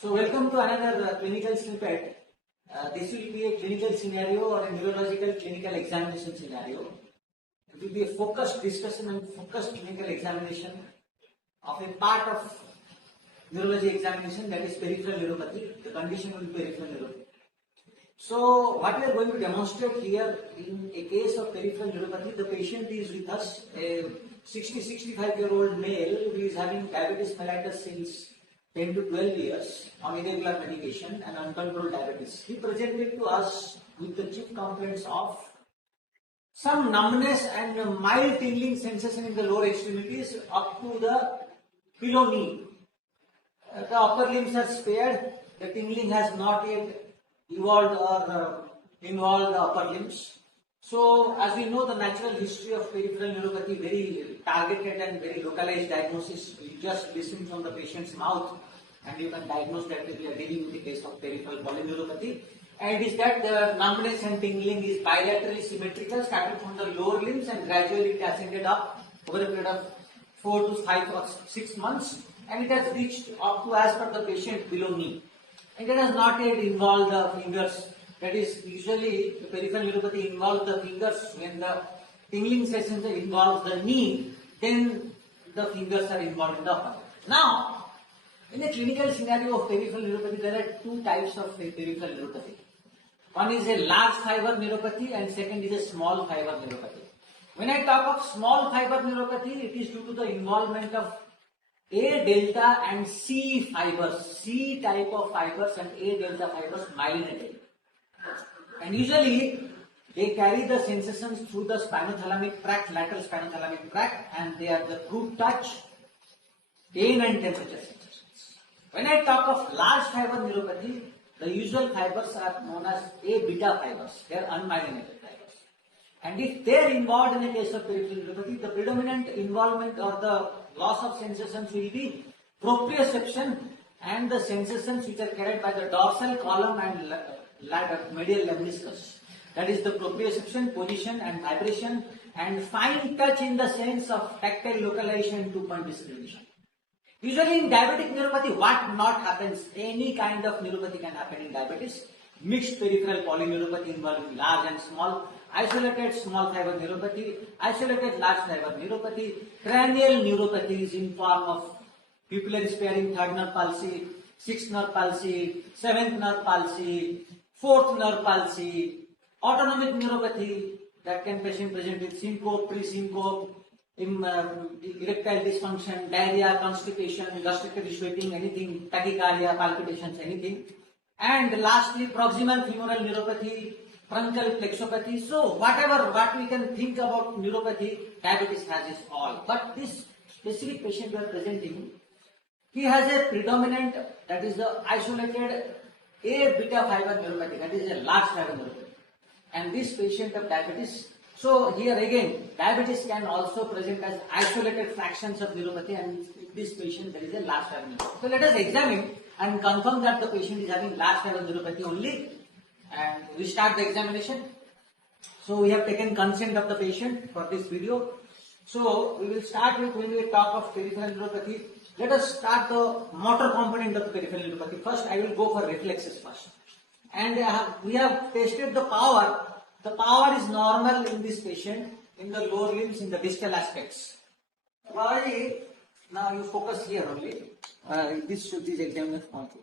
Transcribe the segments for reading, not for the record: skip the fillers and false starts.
So welcome to another clinical snippet. This will be a clinical scenario or a neurological clinical examination scenario. It will be a focused discussion and focused clinical examination of a part of neurology examination, that is peripheral neuropathy. The condition will be peripheral neuropathy. So what we are going to demonstrate here, in a case of peripheral neuropathy, the patient is with us, a 60-65-year-old male who is having diabetes mellitus since 10 to 12 years on irregular medication and uncontrolled diabetes. He presented to us with the chief complaints of some numbness and mild tingling sensation in the lower extremities up to the below knee. The upper limbs are spared. The tingling has not yet evolved or involved the upper limbs. So, as we know, the natural history of peripheral neuropathy, very targeted and very localized diagnosis. You just listen from the patient's mouth and you can diagnose that we are dealing with the case of peripheral polyneuropathy. And it is that the numbness and tingling is bilaterally symmetrical, starting from the lower limbs and gradually it ascended up over a period of 4 to 5 or 6 months, and it has reached up to, as per the patient, below knee. And it has not yet involved the fingers. That is, usually the peripheral neuropathy involves the fingers. When the tingling sessions involves the knee, then the fingers are involved in the upper. Now, in a clinical scenario of peripheral neuropathy, there are two types of peripheral neuropathy. One is a large fiber neuropathy and second is a small fiber neuropathy. When I talk of small fiber neuropathy, it is due to the involvement of A delta and C fibers, C type of fibers and A delta fibers myelinated. And usually they carry the sensations through the spinothalamic tract, lateral spinothalamic tract, and they are the crude touch, pain and temperature sensations. When I talk of large fiber neuropathy, the usual fibers are known as A beta fibers. They are unmyelinated fibers. And if they are involved in a case of peripheral neuropathy, the predominant involvement or the loss of sensations will be proprioception and the sensations which are carried by the dorsal column and medial lemniscus. That is the proprioception, position and vibration, and fine touch in the sense of tactile localization, two-point discrimination. Usually in diabetic neuropathy, what not happens? Any kind of neuropathy can happen in diabetes. Mixed peripheral polyneuropathy involving large and small, isolated small fiber neuropathy, isolated large fiber neuropathy, cranial neuropathies in form of pupillary sparing third nerve palsy, sixth nerve palsy, seventh nerve palsy, fourth nerve palsy, autonomic neuropathy that can patient present with syncope, pre-syncope, erectile dysfunction, diarrhea, constipation, gustatory sweating, anything, tachycardia, palpitations, anything. And lastly, proximal femoral neuropathy, truncal plexopathy. So what we can think about neuropathy, diabetes has is all. But this specific patient we are presenting, he has a predominant, that is the isolated A beta fiber neuropathy, that is a large fiber neuropathy. And this patient of diabetes, so here again, diabetes can also present as isolated fractions of neuropathy, and in this patient there is a large fiber neuropathy. So let us examine and confirm that the patient is having large fiber neuropathy only, and we start the examination. So we have taken consent of the patient for this video. So we will start with, when we talk of peripheral neuropathy, let us start the motor component of the peripheral neuropathy. First I will go for reflexes first. And we have tested the power. The power is normal in this patient, in the lower limbs, in the distal aspects. Now you focus here only. This examiners want to.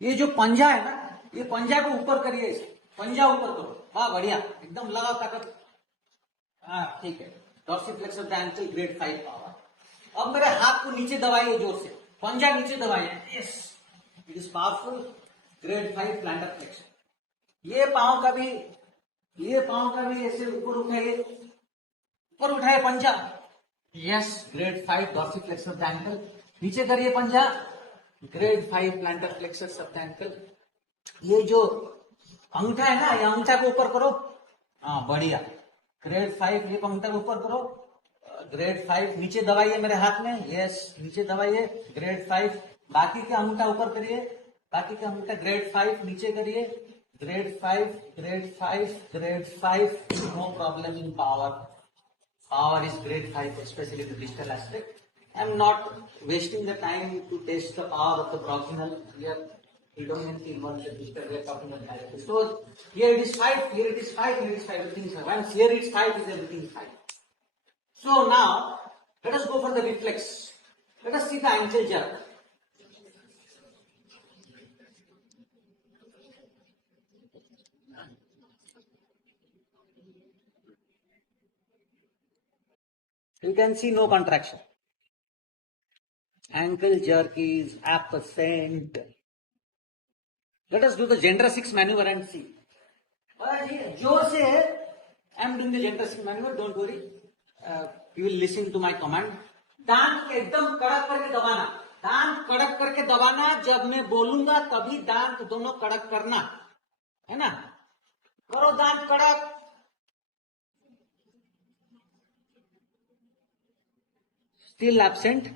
ये जो पंजा है ना, ये पंजा को ऊपर करिए, पंजा ऊपर करो, वाह बढ़िया, एकदम लगाओ ताकत, हाँ ठीक है, dorsiflex of the ankle grade 5 power. अब मेरे हाथ को नीचे दबाइए जोर से, पंजा नीचे दबाइए, yes, it is powerful, grade 5 plantar flexion. ये पांव का भी ऐसे ऊपर उठाइए पंजा, yes, grade 5 dorsiflex of the ankle. नीचे करिए पंजा, grade 5 plantar flexors of the ankle. ये जो अंगूठा है ना, ये अंगूठा को ऊपर करो, हाँ बढ़िया, ग्रेड 5. ये अंगूठा को ऊपर करो, ग्रेड 5. नीचे दबाइए मेरे हाथ में, यस, नीचे दबाइए, ग्रेड 5. बाकी का अंगूठा ऊपर करिए, बाकी का अंगूठा ग्रेड 5 नीचे करिए, grade 5, grade 5, grade 5. No problem in power. Power is grade 5, especially the distal aspect. I'm not wasting the time to test the power of the proximal. We are predominantly involved in this. We are talking about directly. So here it is 5, here it is 5, here it is 5. Everything is 5. Once here it is 5, is everything is 5. So now let us go for the reflex. Let us see the ankle jerk. You can see no contraction. Ankle jerk is absent. Let us do the Gendra 6 maneuver and see. जोर से I am doing the Gendra 6 maneuver, don't worry. You will listen to my command. दांत एकदम कड़क करके दबाना. दांत कड़क करके दबाना. जब मैं बोलूंगा तभी दांत दोनों कड़क करना. है ना? करो दांत कड़क. Still absent.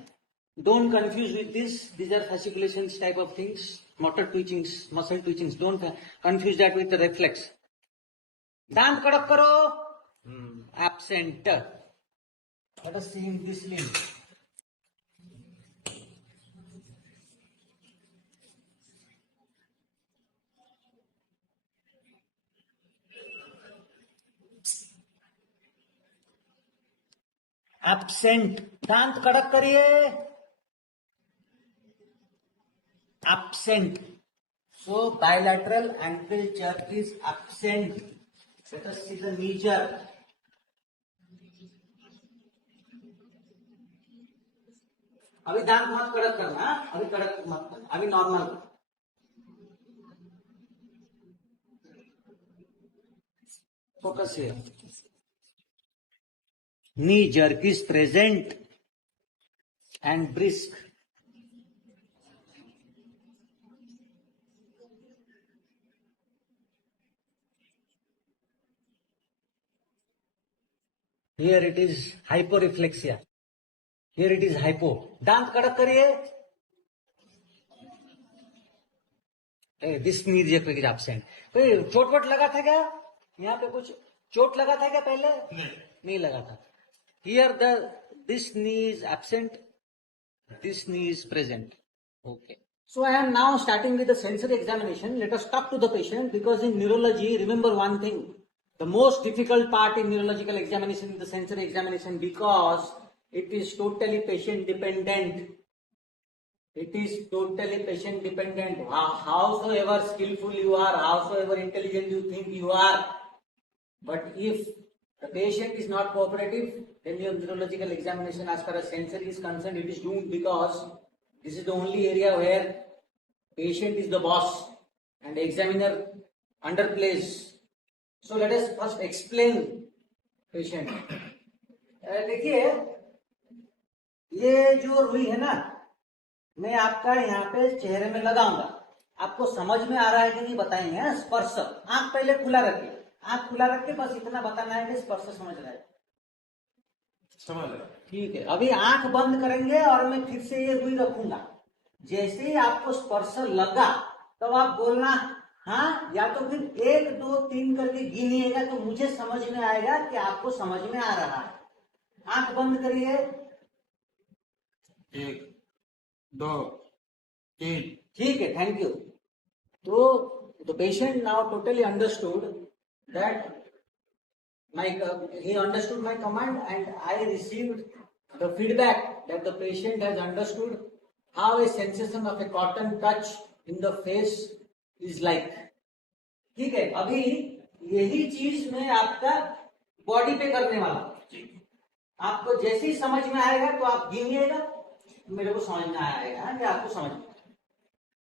Don't confuse with this. These are fasciculations type of things. Motor twitchings, muscle twitchings. Don't confuse that with the reflex. दांत कड़क करो. Absent. Let us see in this limb. Absent. दांत कड़क करिए. Absent. So bilateral ankle jerk is absent. Let us see the knee jerk. अभी दांत मत कड़क करना. अभी कड़क मत करना. अभी normal. Focus here. Knee jerk is present and brisk. Here it is hyporeflexia. Here it is hypo. दांत कड़क करिए. This knee jerk is absent. कोई चोट वोट लगा था क्या? यहाँ पे कुछ चोट लगा था क्या पहले? नहीं लगा था. Here this knee is absent. This knee is present. Okay. So I am now starting with the sensory examination. Let us talk to the patient, because in neurology, remember one thing. The most difficult part in neurological examination is the sensory examination, because it is totally patient dependent. It is totally patient dependent. Howsoever skillful you are, howsoever intelligent you think you are, but if the patient is not cooperative, then your neurological examination as far as sensory is concerned, it is doomed, because this is the only area where patient is the boss and examiner underplays. So let us first explain patient. देखिए, ये जो रुई है ना, मैं आपका यहाँ पे चेहरे में लगाऊंगा. आपको समझ में आ रहा है कि नहीं बताएंगे. स्पर्श. आंख पहले खुला रखिए. आंख खुला रख के बस इतना बताना है कि स्पर्श समझ रहा है. समझ रहा है. ठीक है. अभी आंख बंद करेंगे और मैं फिर से ये रुई रखूंगा. जैसे ही आपको स्पर्श लगा तब आप बोलना हाँ, या तो फिर 1, 2, 3 करके गिनिएगा, तो मुझे समझ में आएगा कि आपको समझ में आ रहा है. आंख बंद करिए. 1, 2, 3. ठीक है. Thank you. तो the patient now totally understood that he understood my command, and I received the feedback that the patient has understood how a sensation of a cotton touch in the face is like. ठीक है. अभी यही चीज मैं आपका body पे करने वाला. आपको जैसे ही समझ में आएगा तो आप गिनिएगा. मेरे को समझ में आएगा कि आपको समझ में.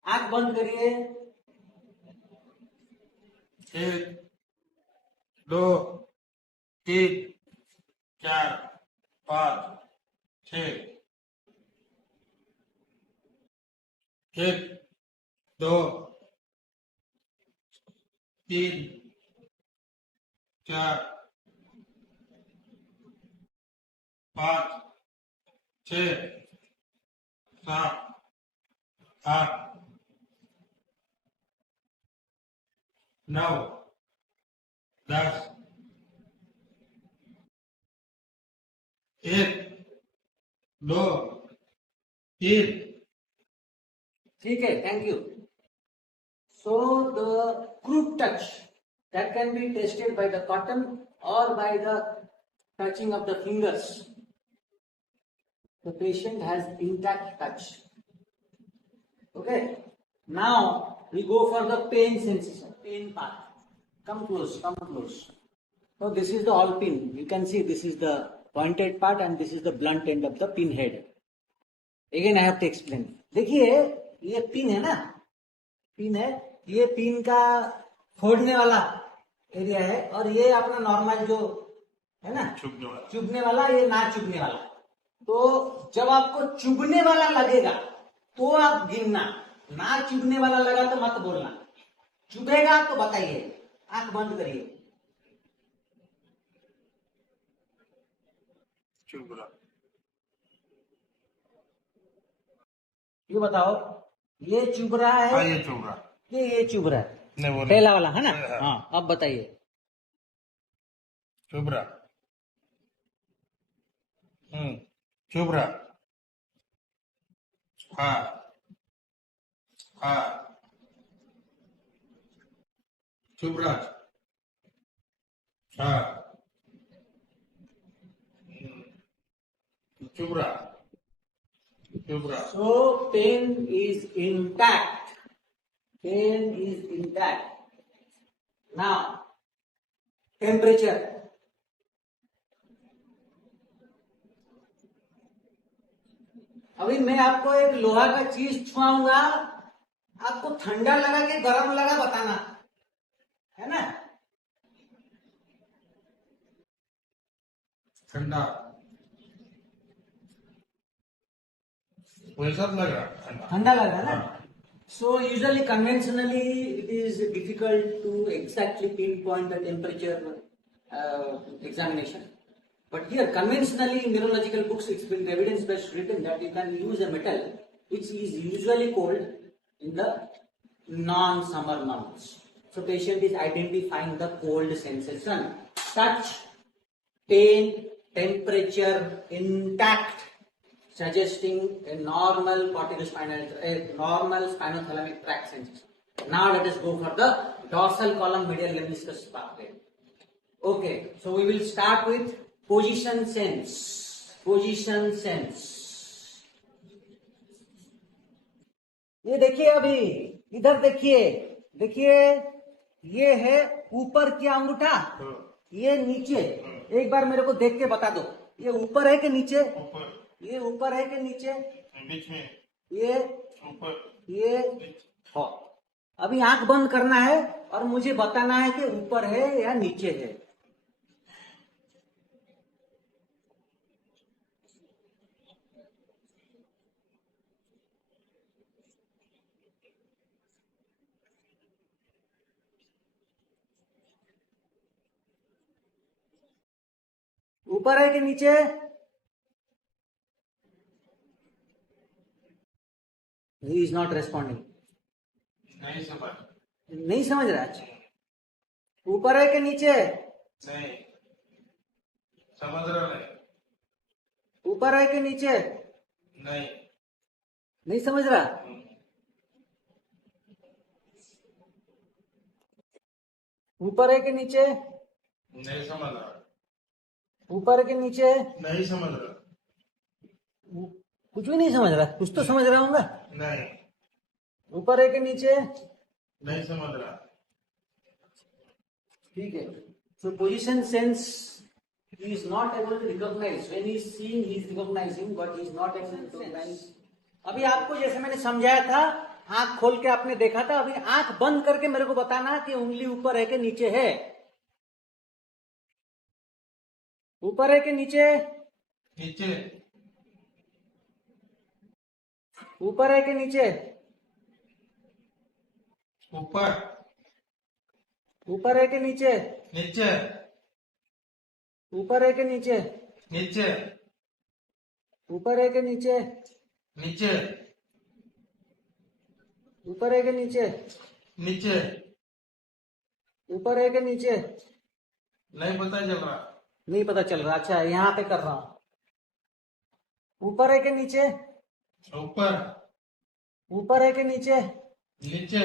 आंख बंद करिए. 1, 2, 3, 4, 5, 6. 1, 2, 3, 4, 5, 6, 7, 8, 9, 10. 1, 2, तीर। ठीक है, thank you. So the croup touch that can be tested by the cotton or by the touching of the fingers. The patient has intact touch. Okay. Now we go for the pain sensation, pain part. Come close, come close. So this is the all pin. You can see this is the pointed part and this is the blunt end of the pin head. Again I have to explain. देखिए ये pin है ना, pin है, ये pin का फोड़ने वाला area है और ये अपना नॉर्मल जो है ना चुभने वाला, ये ना चुभने वाला। तो जब आपको चुभने वाला लगेगा तो आप गिनना, ना चुभने वाला लगा तो मत बोलना। चुभेगा तो बताइए, आंख बंद करिए। चुभ रहा। ये बताओ, ये चुभ रहा है? हाँ, ये चुभ रहा। ये चुभ रहा है? नहीं, वो पहला वाला है ना? हाँ। हाँ, अब बताइए। चुभ रहा। चुभ रहा। हाँ हाँ, चुभ रहा। हाँ, चुभ रहा। चुभ रहा। So pain is intact. Pain is intact. Now, temperature. अभी मैं आपको एक लोहा का चीज छुआऊंगा, आपको ठंडा लगा कि गर्म लगा बताना है ना? ठंडा। वैसा लग रहा। ठंडा लग रहा है ना? So usually conventionally it is difficult to exactly pinpoint the temperature examination. But here conventionally in neurological books it's been evidence based written that you can use a metal which is usually cold in the non-summer months. So patient is identifying the cold sensation, touch, pain, temperature intact, suggesting a normal spinothalamic tract sensation. Now let us go for the dorsal column medial lemniscus pathway. Okay, so we will start with position sense. Position sense. ये देखिए, अभी इधर देखिए, देखिए ये है ऊपर की अंगूठा, ये नीचे। एक बार मेरे को देख के बता दो, ये ऊपर है कि नीचे? ऊपर। ये ऊपर है कि नीचे? बीच में। ये ऊपर। ये हाँ। अभी आंख बंद करना है और मुझे बताना है कि ऊपर है या नीचे है। ऊपर है कि नीचे? He is not responding. नहीं समझ। नहीं समझ रहा। अच्छा, ऊपर है कि नीचे? नहीं समझ रहा। नहीं। ऊपर है कि नीचे? नहीं। नहीं समझ रहा। ऊपर है कि नीचे? नहीं समझ रहा। ऊपर है कि नीचे? नहीं समझ रहा। कुछ भी नहीं समझ रहा। कुछ तो समझ रहा हूँगा। नहीं। ऊपर है कि नीचे? नहीं समझ रहा। ठीक है। So position sense he is not able to recognize. When he is seeing, he is recognizing, but he is not able to recognize. अभी आपको जैसे मैंने समझाया था, आंख खोल के आपने देखा था, अभी आंख बंद करके मेरे को बताना कि उंगली ऊपर है कि नीचे है। ऊपर है कि नीचे? नीचे। ऊपर है कि नीचे? ऊपर। ऊपर है कि नीचे? नीचे। ऊपर है कि नीचे? नीचे। ऊपर है कि नीचे? नीचे। ऊपर है कि नीचे? नीचे। ऊपर है कि नीचे? नहीं पता चल रहा। नहीं पता चल रहा। अच्छा, यहाँ पे कर रहा हूं। ऊपर है कि नीचे? ऊपर ऊपर है कि नीचे? नीचे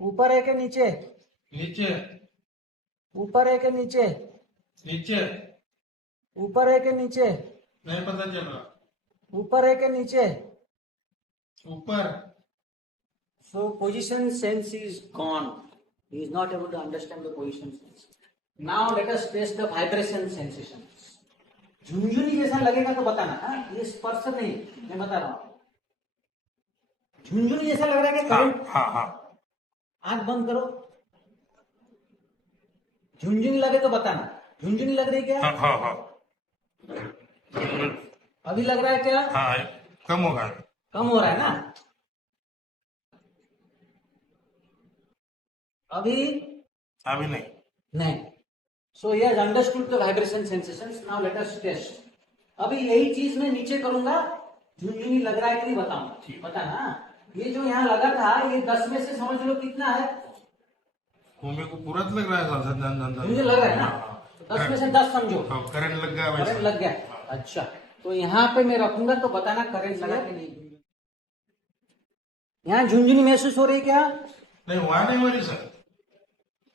ऊपर है कि नीचे? नीचे ऊपर है कि नीचे? नीचे ऊपर है कि नीचे? नहीं पता चल रहा। ऊपर है कि नीचे? ऊपर So position sense is gone. He is not able to understand the position sense. Now let us test the vibration sensations. झुंझुनी जैसा लगेगा तो बताना। हाँ, ये स्पर्श नहीं, मैं बता रहा हूँ। झुंझुनी जैसा लग रहा है कि हाँ करंट? हाँ हाँ आंख बंद करो। झुंझुनी लगे तो बताना। झुंझुनी लग रही क्या? हाँ हाँ हाँ अभी लग रहा है क्या? हाँ कम होगा। कम हो रहा है ना? अभी अभी नहीं। नहीं। So he has understood the vibration sensations. Now let us test. अभी यही चीज मैं नीचे करूंगा, झुंझुनी लग रहा है कि नहीं बताऊंगा। पता ना, ये जो यहाँ लगा था ये 10 में से समझ लो कितना है? वो मेरे को पूरा तो लग रहा है मुझे लग रहा है ना, तो 10 में से 10 समझो। करंट लग गया करंट वैसा। लग गया। अच्छा, तो यहाँ पे मैं रखूंगा तो बताना करंट लगा कि नहीं। यहाँ झुंझुनी महसूस हो रही क्या? नहीं वहां नहीं हो रही सर।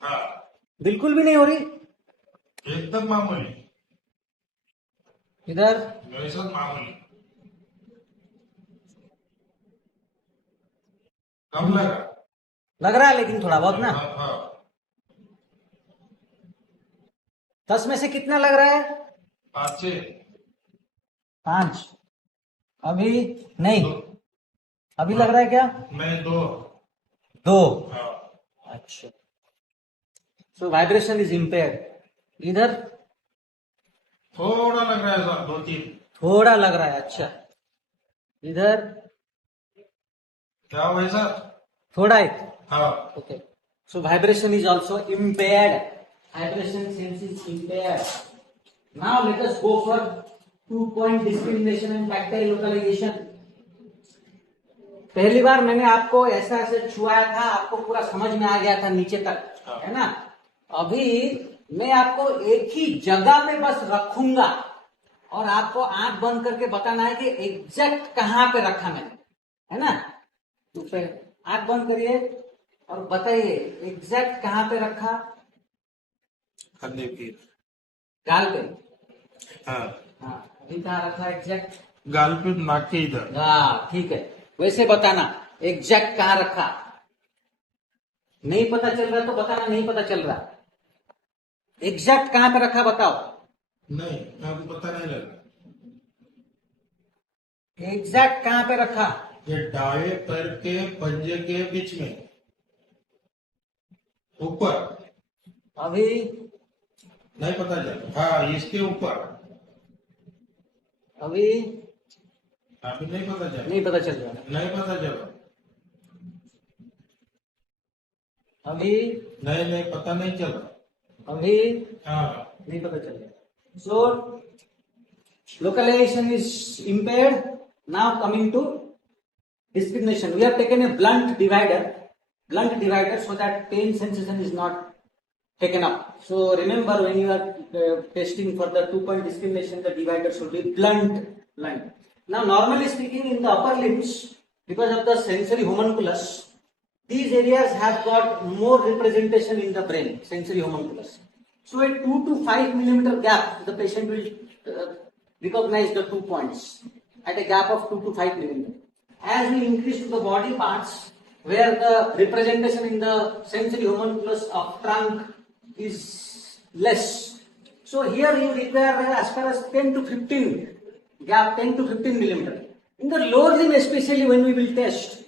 हाँ बिल्कुल भी नहीं हो रही। एकदम मामूली। इधर मेरे साथ मामूली कम लगा। लग रहा है लेकिन थोड़ा बहुत ना। हाँ हाँ 10 में से कितना लग रहा है? 5 से 5। अभी नहीं। 2 अभी लग रहा है क्या? नहीं 2 2। हाँ अच्छा, सो वाइब्रेशन इज इम्पेयर्ड। इधर थोड़ा लग रहा है सर 2-3। थोड़ा लग रहा है। अच्छा, इधर क्या वैसा। थोड़ा है। हाँ okay, so vibration is also impaired. Vibration sense is impaired. Now let us go for 2 point discrimination and tactile localization. पहली बार मैंने आपको ऐसा ऐसे छुआया था, आपको पूरा समझ में आ गया था नीचे तक, है ना? अभी मैं आपको एक ही जगह पे बस रखूंगा और आपको आंख बंद करके बताना है कि एग्जैक्ट कहां पे रखा मैंने, है ना? तो फिर आंख बंद करिए और बताइए एग्जैक्ट कहां पे रखा। कंधे पे। गाल पे। हाँ हाँ, अभी कहाँ रखा एग्जैक्ट? गाल पे नाक के इधर। हाँ ठीक है, वैसे बताना एग्जैक्ट कहां रखा। नहीं पता चल रहा तो बताना नहीं पता चल रहा। एग्जैक्ट कहां पे रखा बताओ। नहीं मेरे को पता नहीं लगा। एग्जैक्ट कहां पे रखा? ये दाएं पैर के पंजे के बीच में ऊपर। अभी नहीं पता चला। हाँ इसके ऊपर। अभी अभी नहीं पता चला। नहीं पता चल रहा। नहीं पता चला। अभी नहीं नहीं पता नहीं चला। अभी हाँ नहीं पता चल रहा। सो localization is impaired. Now coming to discrimination, we have taken a blunt divider so that pain sensation is not taken up. So remember, when you are testing for the 2 point discrimination, the divider should be blunt. Now normally speaking, in the upper limbs, because of the sensory homunculus, these areas have got more representation in the brain, sensory homunculus. So a 2 to 5 millimeter gap, the patient will recognize the 2 points at a gap of 2 to 5 millimeter. As we increase to the body parts, where the representation in the sensory homunculus of trunk is less. So here you require as far as 10 to 15 gap, 10 to 15 millimeter. In the lower limb especially, when we will test,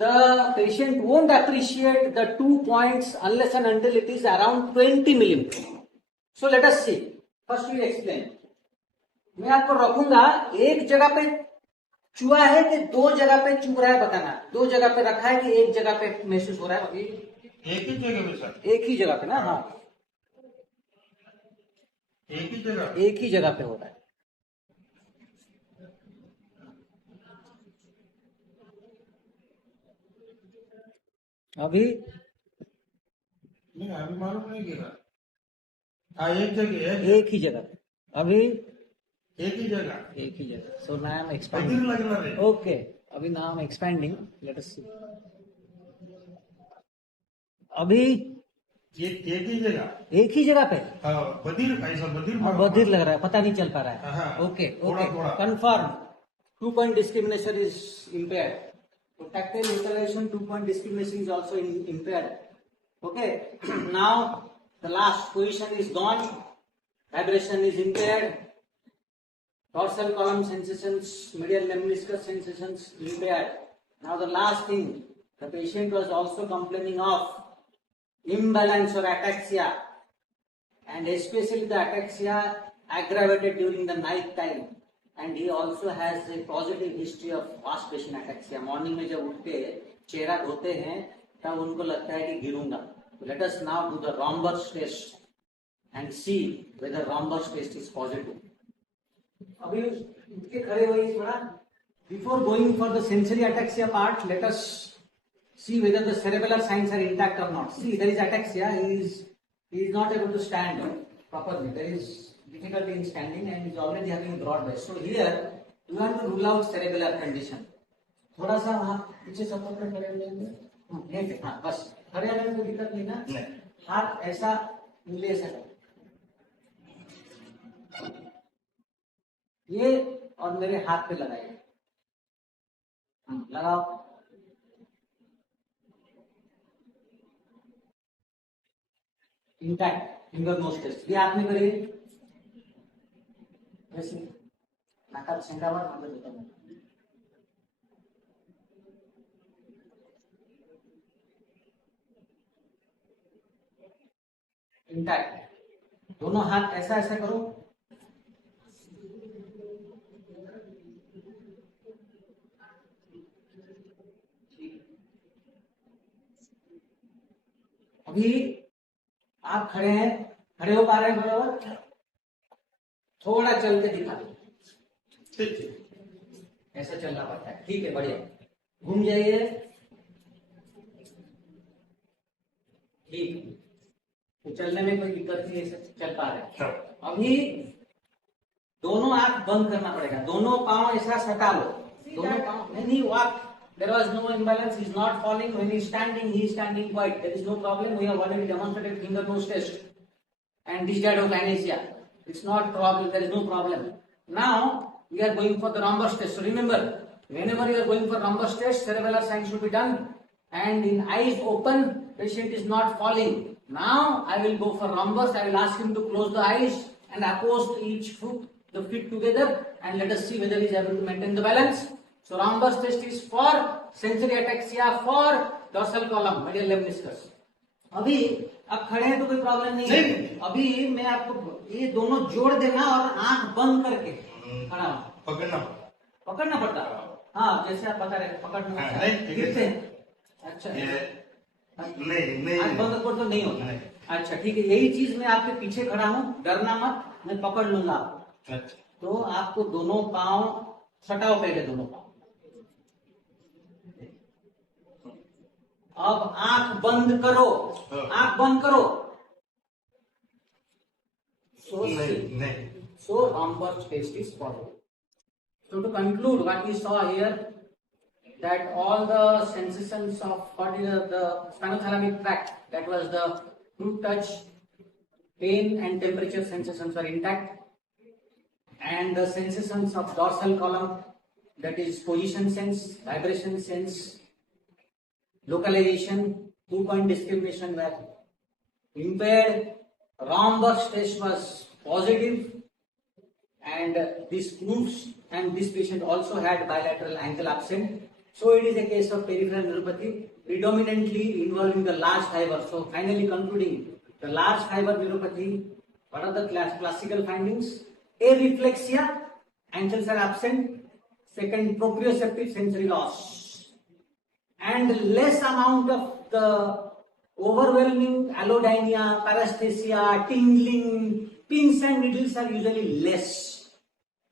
the patient won't appreciate the 2 points unless and until it is around 20 millimeter. So let us see. First we explain. मैं आपको रखूंगा, एक जगह पे चुआ है कि 2 जगह पे चुभ रहा है बताना। 2 जगह पे रखा है कि एक जगह पे महसूस हो रहा है? एक ही जगह पे सर। एक ही जगह पे ना। हाँ, एक ही जगह। एक ही जगह पे हो रहा है। अभी नहीं अभी मालूम नहीं गिरा। हाँ एक जगह है। एक ही जगह। अभी एक ही जगह एक ही जगह. So now I am बधिर expanding. लगणार आहे. Okay. अभी now I am expanding. Let us see. अभी एक ही जगह एक ही जगह पे बधिर ऐसा बधिर हाँ, बधिर लग रहा है, पता नहीं चल पा रहा है. हाँ. ओके थोड़ा ओके थोड़ा. Confirm. 2 point discrimination is impaired. So tactile interrelation 2 point discrimination is also impaired. Okay. Now the last position is gone. Vibration is impaired. Dorsal column sensations, medial lemniscus sensations impaired. Now the last thing, the patient was also complaining of imbalance or ataxia, and especially the ataxia aggravated during the night time, and he also has a positive history of wash patient ataxia. Morning में जब उठ के चेहरा धोते हैं तब उनको लगता है कि गिरूंगा. Let us now do the Romber's test and see whether Romber's test is positive. अभी उठ के खड़े होइए थोड़ा. Before going for the sensory ataxia part, let us see whether the cerebellar signs are intact or not. See, there is ataxia. He is not able to stand properly. There is difficulty in standing and he is already having a broad base. So here you have to rule out cerebellar condition. थोड़ा सा हाथ पीछे support कर खड़े हो जाएंगे. नहीं हाँ बस खड़े होने में कोई दिक्कत नहीं ना. नहीं. हाथ ऐसा उंगली ऐसा करो. ये और मेरे हाथ पे लगाइए. लगाओ. इंटैक्ट फिंगर नोज टेस्ट ये हाथ में करिए. वैसे नाका शेंगावर मार देता हूं. इंटैक्ट दोनों हाथ ऐसा ऐसा करो. अभी आप खड़े हैं, खड़े हो पा रहे हैं बराबर. थोड़ा चल के दिखा दो. ठीक है. ऐसा चलना पड़ता है. ठीक है बढ़िया. घूम जाइए. ठीक. तो चलने में कोई दिक्कत नहीं है. चल पा रहे हैं. अभी दोनों आंख बंद करना पड़ेगा. दोनों पांव ऐसा सटा लो. दोनों पांव नहीं walk. There was no imbalance. He is not falling. When he is standing quiet. There is no problem. We have already demonstrated finger nose test and this type of anesthesia. It's not problem. There is no problem. Now we are going for the Romber's test. So remember, whenever you are going for Romber's test, cerebellar signs should be done, and in eyes open, patient is not falling. Now I will go for Romber's. I will ask him to close the eyes and oppose each foot, the feet together, and let us see whether he is able to maintain the balance. So Romber's test is for sensory ataxia for dorsal column, medial lemniscus. अभी अब खड़े हैं तो कोई problem नहीं है. अभी मैं आपको ये दोनों जोड़ देना और आंख बंद करके खड़ा होना. पकड़ना पड़ता. हाँ जैसे आप बता रहे पकड़ना. गिरते हैं. अच्छा नहीं आंख बंद कर तो नहीं होता. अच्छा ठीक है. यही चीज मैं आपके पीछे खड़ा हूँ. डरना मत. मैं पकड़ लूंगा आपको. तो आपको दोनों पांव सटाओ. पहले दोनों पांव. अब आंख बंद करो. आंख बंद करो. So Romber's test is positive. So to conclude what we saw here, that all the sensations of what is the spinothalamic tract, that was the root touch, pain and temperature sensations are intact, and the sensations of dorsal column, that is position sense, vibration sense, localization, 2-point discrimination were impaired. Romber's test was positive, and this proves, and this patient also had bilateral ankle absent. So it is a case of peripheral neuropathy, predominantly involving the large fiber. So finally concluding, the large fiber neuropathy, what are the classical findings? Areflexia, ankles are absent. Second, proprioceptive sensory loss. And less amount of the overwhelming allodynia, paresthesia, tingling, pins and needles are usually less.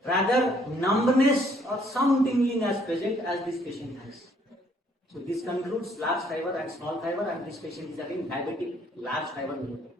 Rather, numbness or some tingling as present as this patient has. So this concludes large fiber and small fiber, and this patient is having diabetic large fiber neuropathy.